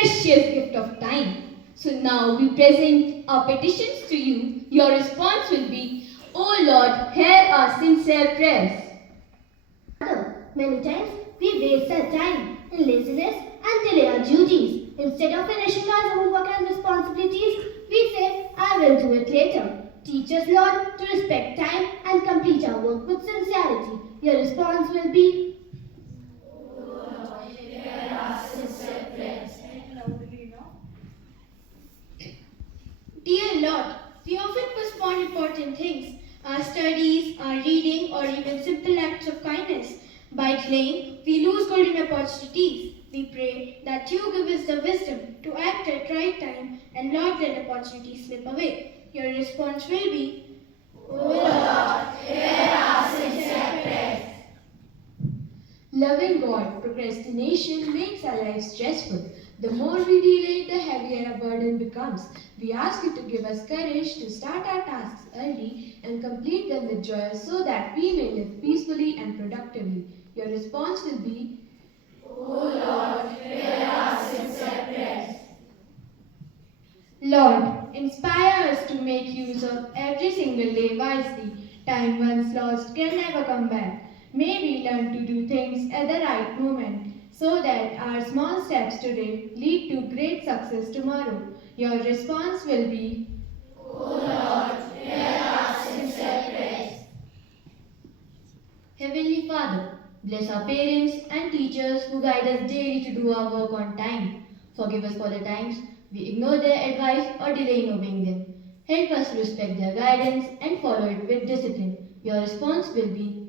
precious gift of time. So now we present our petitions to you. Your response will be, O Lord, hear our sincere prayers. Many times we waste our time in laziness and delay our duties. Instead of finishing our homework and responsibilities, we say, I will do it later. Teach us, Lord, to respect time and complete our work with sincerity. Your response will be, Dear Lord, we often postpone important things, our studies, our reading, or even simple acts of kindness. By delaying, we lose golden opportunities. We pray that you give us the wisdom to act at right time and not let opportunities slip away. Your response will be, Loving God, procrastination makes our lives stressful. The more we delay, the heavier our burden becomes. We ask you to give us courage to start our tasks early and complete them with joy so that we may live peacefully and productively. Your response will be, Lord, inspire us to make use of every single day wisely. Time once lost can never come back. May we learn to do things at the right moment so that our small steps today lead to great success tomorrow. Your response will be, Heavenly Father, bless our parents and teachers who guide us daily to do our work on time. Forgive us for the times we ignore their advice or delay in obeying them. Help us respect their guidance and follow it with discipline. Your response will be,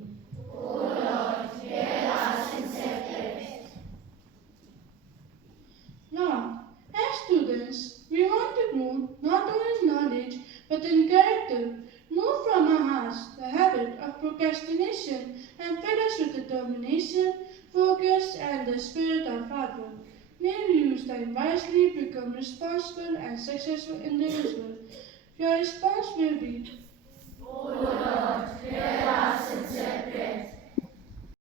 Now, as students, we want to grow not only in knowledge but in character. Move from our hearts the habit of procrastination and fill us with determination, focus, and the spirit of hard work. May we use time wisely, become responsible and successful individuals. Your response will be,